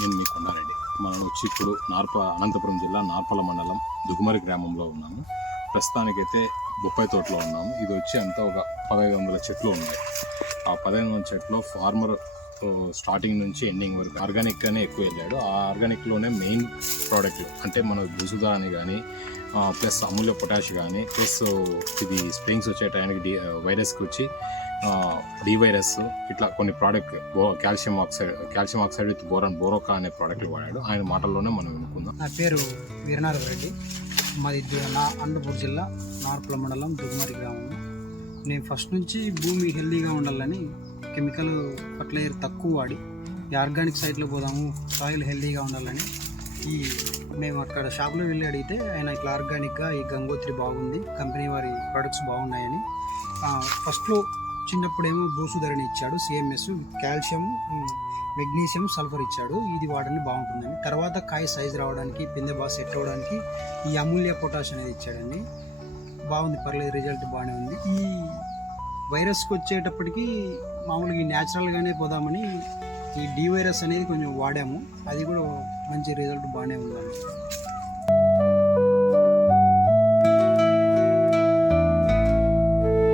నేను మీ కొండారెడ్డి. మనం వచ్చి ఇప్పుడు అనంతపురం జిల్లా నార్పల మండలం దుగుమరి గ్రామంలో ఉన్నాము. ప్రస్తుతానికైతే బొప్పాయి తోటలో ఉన్నాము. ఇది వచ్చి అంతా ఒక 1500 చెట్లు ఉన్నాయి. ఆ 1500 చెట్లు ఫార్మర్ స్టార్టింగ్ నుంచి ఎండింగ్ వరకు ఆర్గానిక్గానే ఎక్కువ వెళ్ళాడు. ఆ ఆర్గానిక్లోనే మెయిన్ ప్రోడక్ట్లు అంటే మన బుసుదా అని కానీ ప్లస్ అమూల్య పొటాష్ కానీ ప్లస్ ఇది స్ప్రింగ్స్ వచ్చే టైంకి వైరస్కి వచ్చి డి వైరస్ ఇట్లా కొన్ని ప్రోడక్ట్ కాల్షియం ఆక్సైడ్ విత్ బోరోకా అనే ప్రోడక్ట్లు వాడాడు. ఆయన మాటల్లోనే మనం వినుకుందాం. నా పేరు వీరనారాయణ రెడ్డి. మాది అనంతపురం జిల్లా నార్పల మండలం దుగుమరి గ్రామం. నేను ఫస్ట్ నుంచి భూమి హెల్దీగా ఉండాలని కెమికల్ ఫర్టిలైజర్ తక్కువ వాడి ఈ ఆర్గానిక్ సైట్లో పోదాము, సాయిల్ హెల్దీగా ఉండాలని మేము అక్కడ షాప్లో వెళ్ళి అడిగితే ఆయన ఇట్లా ఆర్గానిక్గా ఈ గంగోత్రి బాగుంది, కంపెనీ వారి ప్రొడక్ట్స్ బాగున్నాయని ఫస్ట్లో చిన్నప్పుడేమో భూసుధరణి ఇచ్చాడు, సిఎంఎస్ కాల్షియం మెగ్నీషియం సల్ఫర్ ఇచ్చాడు, ఇది వాడని బాగుంటుందని. తర్వాత కాయ సైజు రావడానికి పిందె బాగా సెట్ అవ్వడానికి ఈ అమూల్య పొటాష్ అనేది ఇచ్చాడండి. బాగుంది, పర్లేదు, రిజల్ట్ బాగానే ఉంది. ఈ వైరస్కి వచ్చేటప్పటికి మామూలుగా ఈ న్యాచురల్గానే పోదామని ఈ డి వైరస్ అనేది కొంచెం వాడాము. అది కూడా మంచి రిజల్ట్ బాగానే ఉందండి.